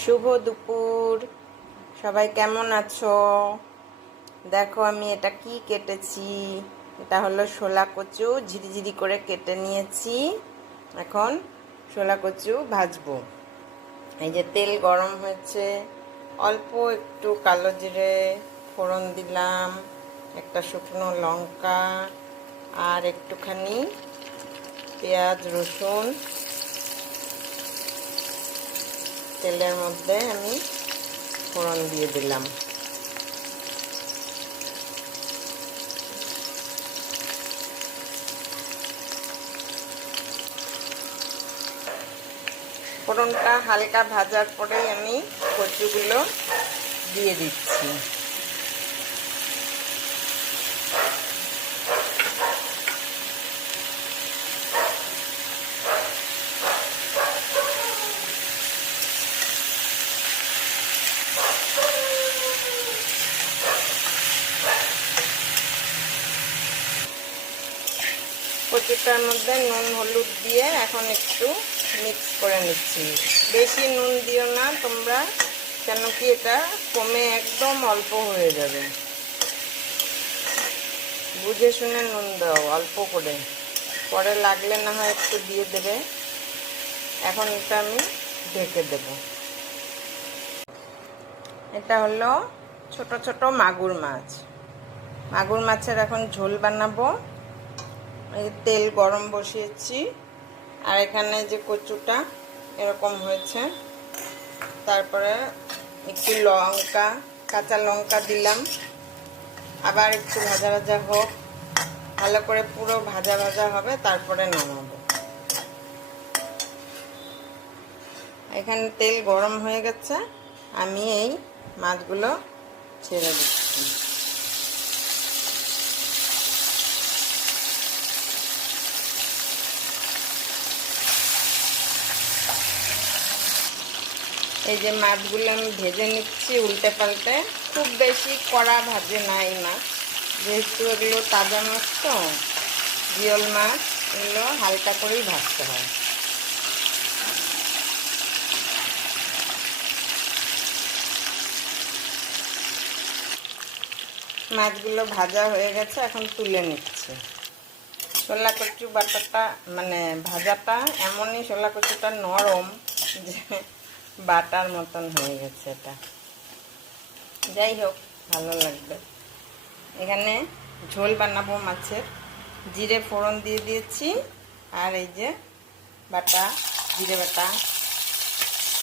শুভ দুপুর। সবাই কেমন আছো? দেখো আমি এটা কি কেটেছি। এটা হলো শোলা কচু, ঝিরিঝিরি করে কেটে নিয়েছি। এখন শোলা কচু ভাজবো। এই যে তেল গরম হয়েছে, অল্প একটু কালো জিরে ফোড়ন দিলাম, একটা শুকনো লঙ্কা আর একটুখানি পেঁয়াজ রসুন তেলের মধ্যে আমি ফোড়ন দিয়ে দিলাম। ফোড়নটা হালকা ভাজার পরেই আমি কচুগুলো দিয়ে দিচ্ছি। কচুটার মধ্যে নুন হলুদ দিয়ে এখন একটু মিক্স করে নিচ্ছি। বেশি নুন দিও না তোমরা, কেন কি এটা কমে একদম অল্প হয়ে যাবে। বুঝে শুনে নুন দাও, অল্প করে, পরে লাগলে না হয় একটু দিয়ে দেবে। এখন এটা আমি ঢেকে দেব। এটা হলো ছোট ছোট মাগুর মাছ। মাগুর মাছের এখন ঝোল বানাবো। এই তেল গরম বসিয়েছি, আর এখানে যে কচুটা এরকম হয়েছে, তারপরে একটু লঙ্কা, কাঁচা লঙ্কা দিলাম। আবার একটু ভাজা ভাজা হোক, ভালো করে পুরো ভাজা ভাজা হবে, তারপরে নামাবো। এখানে তেল গরম হয়ে গেছে, আমি এই মাছগুলো ছেড়ে দিচ্ছি। এই যে মাছগুলো আমি ভেজে নিচ্ছি উল্টে পাল্টে। খুব বেশি কড়া ভাজে না এই মাছ, যেহেতু এগুলো তাজা মাছ, তো জিওল মাছ, এগুলো হালকা করেই ভাজতে হয়। মাছগুলো ভাজা হয়ে গেছে, এখন তুলে নিচ্ছি। শোলা কচু বাটাটা মানে ভাজাটা এমনই, শোলা কচুটা নরম যে বাটার মতন হয়ে গেছে। এটা যাই হোক, ভালো লাগবে। এখানে ঝোল বানাবো মাছের। জিরে ফোড়ন দিয়ে দিয়েছি, আর এই যে বাটা, জিরে বাটা,